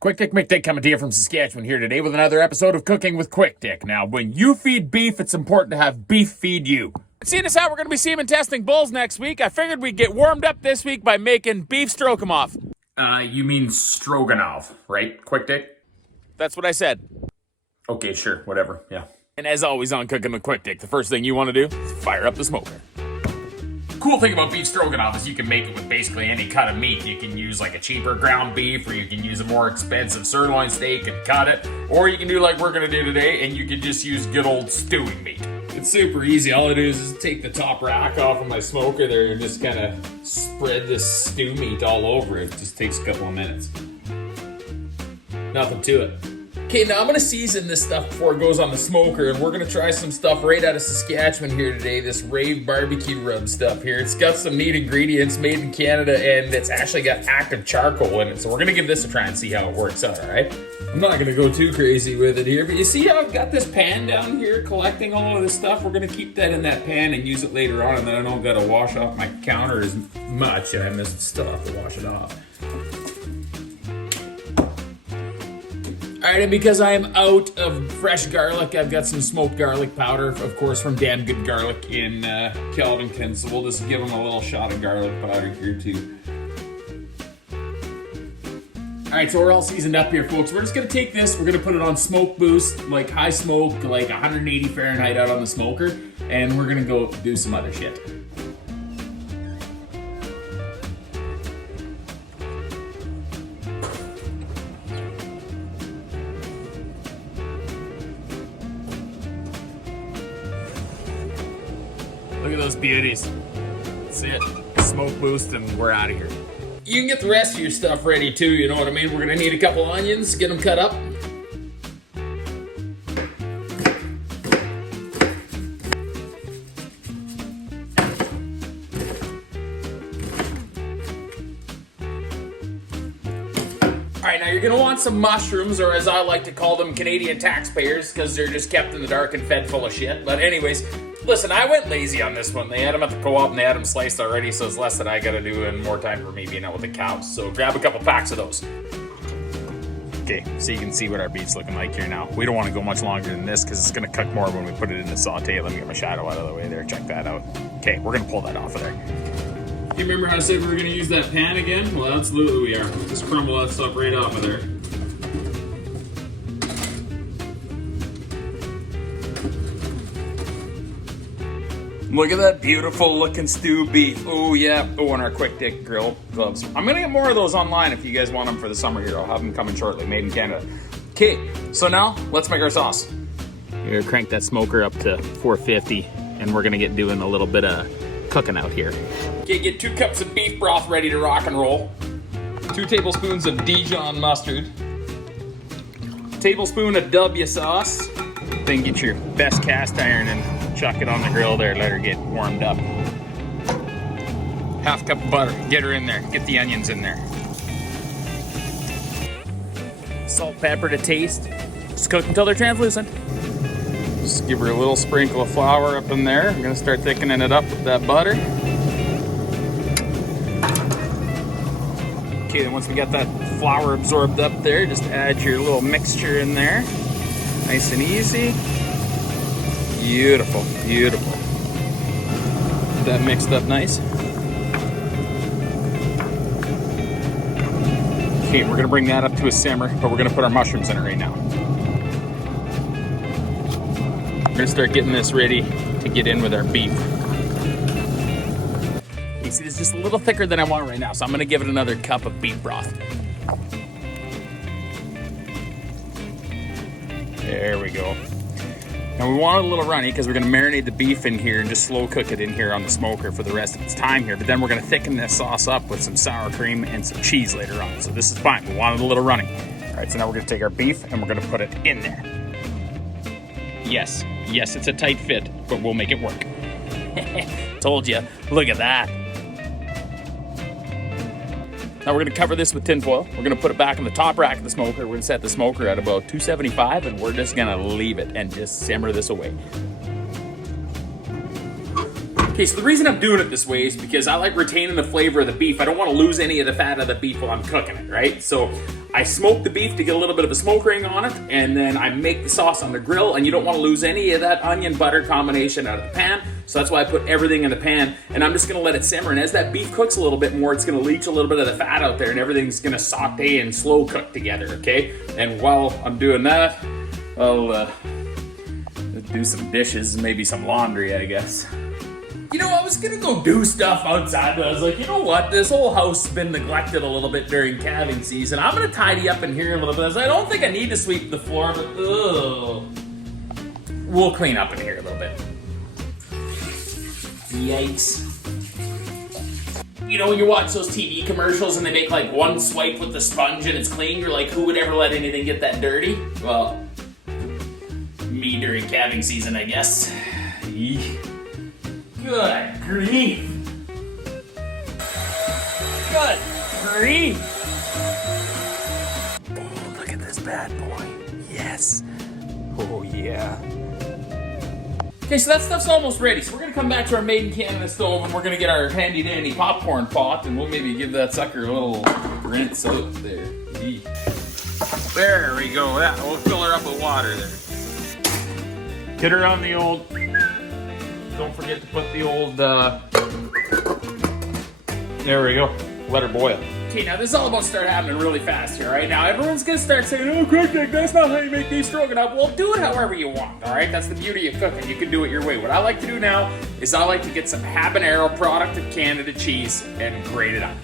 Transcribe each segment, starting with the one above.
Quick Dick McDick coming to you from Saskatchewan here today with another episode of Cooking with Quick Dick. Now, when you feed beef, it's important to have beef feed you. Seeing as how we're going to be semen testing bulls next week, I figured we'd get warmed up this week by making beef Stroganoff. You mean Stroganoff, right, Quick Dick? That's what I said. Okay, sure, whatever, yeah. And as always on Cooking with Quick Dick, the first thing you want to do is fire up the smoker. Cool thing about beef stroganoff is you can make it with basically any cut of meat. You can use like a cheaper ground beef, or you can use a more expensive sirloin steak and cut it, or you can do like we're gonna do today and you can just use good old stewing meat. It's super easy. All I do is take the top rack off of my smoker there and just kind of spread this stew meat all over it. Just takes a couple of minutes. Nothing to it. Okay, now I'm gonna season this stuff before it goes on the smoker, and we're gonna try some stuff right out of Saskatchewan here today, this Rave barbecue rub stuff here. It's got some neat ingredients made in Canada, and it's actually got active charcoal in it, so we're gonna give this a try and see how it works out, all right? I'm not gonna go too crazy with it here, but you see how I've got this pan down here collecting all of this stuff? We're gonna keep that in that pan and use it later on, and then I don't gotta wash off my counter as much, and I still have to wash it off. Alright, and because I am out of fresh garlic, I've got some smoked garlic powder, of course, from Damn Good Garlic in Kelvington, so we'll just give them a little shot of garlic powder here too. Alright, so we're all seasoned up here, folks. We're just going to take this, we're going to put it on smoke boost, like high smoke, like 180 Fahrenheit out on the smoker, and we're going to go do some other shit. Look at those beauties. That's it. Smoke boost and we're out of here. You can get the rest of your stuff ready too, you know what I mean? We're gonna need a couple onions, get them cut up. Alright, now you're gonna want some mushrooms, or as I like to call them, Canadian taxpayers, because they're just kept in the dark and fed full of shit. But anyways, listen, I went lazy on this one. They had them at the co-op and they had them sliced already, so it's less that I gotta do and more time for me being out with the cows. So grab a couple packs of those. Okay, so you can see what our beef's looking like here now. We don't want to go much longer than this because it's going to cook more when we put it in the saute. Let me get my shadow out of the way there. Check that out. Okay, we're going to pull that off of there. You remember how I said we were gonna use that pan again? Well, absolutely we are. Just crumble that stuff right off of there. Look at that beautiful looking stew beef. Oh yeah. Oh, and our Quick Dick grill gloves. I'm gonna get more of those online if you guys want them for the summer here. I'll have them coming shortly, made in Canada. Okay, so now let's make our sauce. Here, crank that smoker up to 450 and we're gonna get doing a little bit of cooking out here. Okay, get 2 cups of beef broth ready to rock and roll. 2 tablespoons of Dijon mustard. Tablespoon of W sauce. Then get your best cast iron and chuck it on the grill there. Let her get warmed up. Half cup of butter. Get her in there. Get the onions in there. Salt, pepper to taste. Just cook until they're translucent. Just give her a little sprinkle of flour up in there. I'm gonna start thickening it up with that butter. Okay, then once we got that flour absorbed up there, just add your little mixture in there. Nice and easy. Beautiful, beautiful. Get that mixed up nice. Okay, we're gonna bring that up to a simmer, but we're gonna put our mushrooms in it right now. We're gonna start getting this ready to get in with our beef. You see, it's just a little thicker than I want right now, so I'm gonna give it another cup of beef broth. There we go. Now we want it a little runny because we're gonna marinate the beef in here and just slow cook it in here on the smoker for the rest of its time here. But then we're gonna thicken this sauce up with some sour cream and some cheese later on. So this is fine, we want it a little runny. All right, so now we're gonna take our beef and we're gonna put it in there. Yes, it's a tight fit, but we'll make it work. Told you, look at that. Now we're gonna cover this with tin foil. We're gonna put it back in the top rack of the smoker. We're gonna set the smoker at about 275 and we're just gonna leave it and just simmer this away. Okay, so the reason I'm doing it this way is because I like retaining the flavor of the beef. I don't want to lose any of the fat of the beef while I'm cooking it, right? So I smoke the beef to get a little bit of a smoke ring on it, and then I make the sauce on the grill, and you don't want to lose any of that onion butter combination out of the pan. So that's why I put everything in the pan, and I'm just gonna let it simmer. And as that beef cooks a little bit more, it's gonna leach a little bit of the fat out there, and everything's gonna saute and slow cook together, okay? And while I'm doing that, I'll do some dishes, maybe some laundry, I guess. You know, I was gonna go do stuff outside, but I was like, you know what? This whole house has been neglected a little bit during calving season. I'm gonna tidy up in here a little bit. I don't think I need to sweep the floor, but we'll clean up in here a little bit. Yikes. You know, when you watch those TV commercials and they make like one swipe with the sponge and it's clean, you're like, who would ever let anything get that dirty? Well, me during calving season, I guess. Eek. Good grief. Good grief. Oh, look at this bad boy. Yes. Oh, yeah. Okay, so that stuff's almost ready. So we're gonna come back to our made in Canada stove and we're gonna get our handy dandy popcorn pot and we'll maybe give that sucker a little rinse out there. Eek. There we go. Yeah, we'll fill her up with water there. Get her on the old... Don't forget to put the old, there we go. Let her boil. Okay, now this is all about start happening really fast here, right? Now everyone's gonna start saying, oh, quick, that's not how you make these stroganoff. Well, do it however you want, all right? That's the beauty of cooking. You can do it your way. What I like to do now is I like to get some habanero product of Canada cheese and grate it up.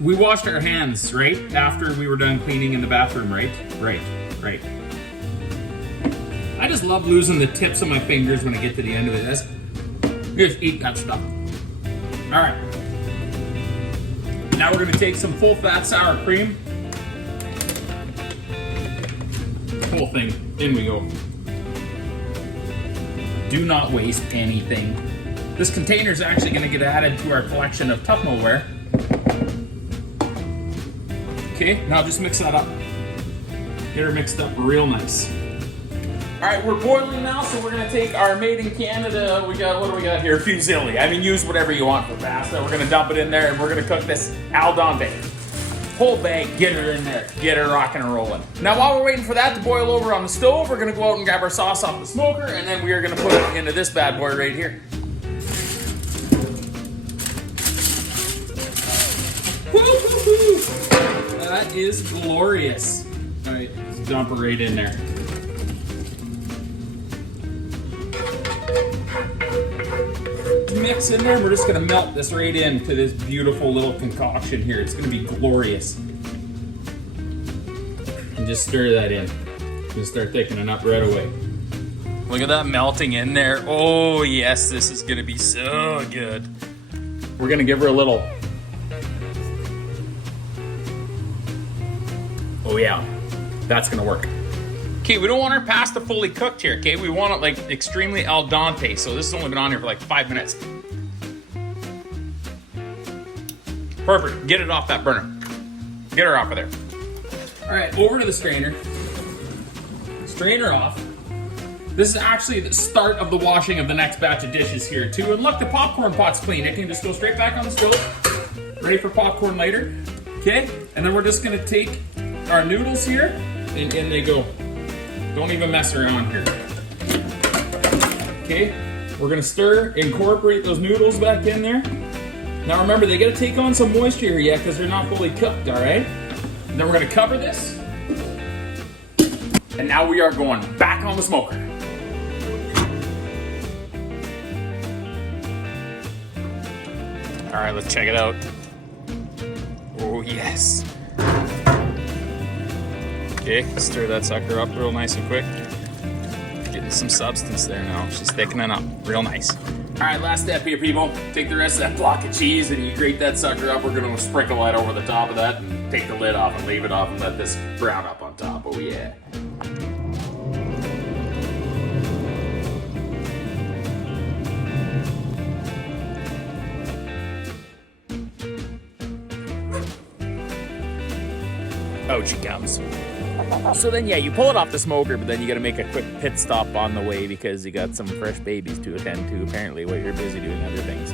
We washed our hands, right? After we were done cleaning in the bathroom, right? Right. I just love losing the tips of my fingers when I get to the end of it. Just eat that stuff. All right. Now we're gonna take some full fat sour cream. Whole thing, in we go. Do not waste anything. This container is actually gonna get added to our collection of Tupperware. Okay, now just mix that up. Get her mixed up real nice. All right, we're boiling now, so we're gonna take our made in Canada, what do we got here? Fusilli. I mean, use whatever you want for pasta. We're gonna dump it in there and we're gonna cook this al dente. Whole bag, get her in there. Get her rocking and rolling. Now, while we're waiting for that to boil over on the stove, we're gonna go out and grab our sauce off the smoker, and then we are gonna put it into this bad boy right here. That is glorious. All right, let's dump her right in there. Mix in there, we're just gonna melt this right into this beautiful little concoction here. It's gonna be glorious. And just stir that in. Just start thickening up right away. Look at that melting in there. Oh yes, this is gonna be so good. We're gonna give her a little. Oh yeah, that's gonna work. Okay, we don't want our pasta fully cooked here, okay? We want it like extremely al dente, so this has only been on here for like 5 minutes. Perfect, get it off that burner. Get her off of there. All right, over to the strainer. Strainer off. This is actually the start of the washing of the next batch of dishes here too. And look, the popcorn pot's clean. It can just go straight back on the stove. Ready for popcorn later. Okay, and then we're just gonna take our noodles here, and in they go. Don't even mess around here. Okay, we're gonna stir, incorporate those noodles back in there. Now remember, they gotta take on some moisture here yet because they're not fully cooked, all right? And then we're gonna cover this. And now we are going back on the smoker. All right, let's check it out. Oh, yes. Okay, stir that sucker up real nice and quick. Getting some substance there now. She's thickening up real nice. All right, last step here, people. Take the rest of that block of cheese and you grate that sucker up. We're gonna sprinkle that over the top of that and take the lid off and leave it off and let this brown up on top. Oh yeah. Out she comes. So then, yeah, you pull it off the smoker, but then you got to make a quick pit stop on the way because you got some fresh babies to attend to, apparently, while you're busy doing other things.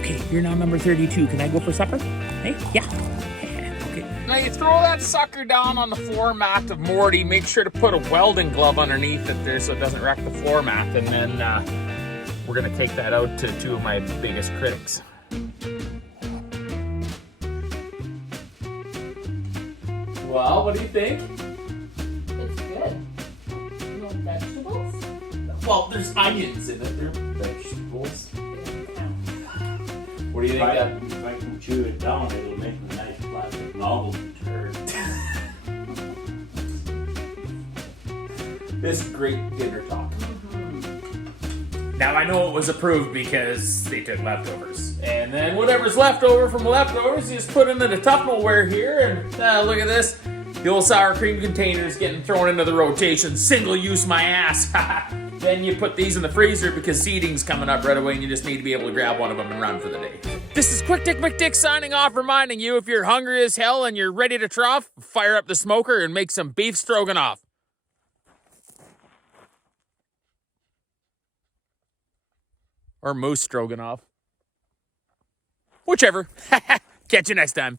Okay, you're now number 32. Can I go for supper? Hey, yeah. Okay. Now you throw that sucker down on the floor mat of Morty. Make sure to put a welding glove underneath it there so it doesn't wreck the floor mat. And then we're going to take that out to two of my biggest critics. Well, what do you think? It's good. No vegetables? Well, there's onions in it. They're vegetables. What do you think? If I can chew it down, it'll make a nice plastic novelty turd. This is great dinner talk. Now I know it was approved because they took leftovers. And then whatever's left over from the leftovers, you just put into the Tupperware here, and look at this. The old sour cream containers getting thrown into the rotation. Single use my ass. Then you put these in the freezer because seeding's coming up right away and you just need to be able to grab one of them and run for the day. This is Quick Dick McDick signing off, reminding you if you're hungry as hell and you're ready to trough, fire up the smoker and make some beef stroganoff. Or moose stroganoff. Whichever. Catch you next time.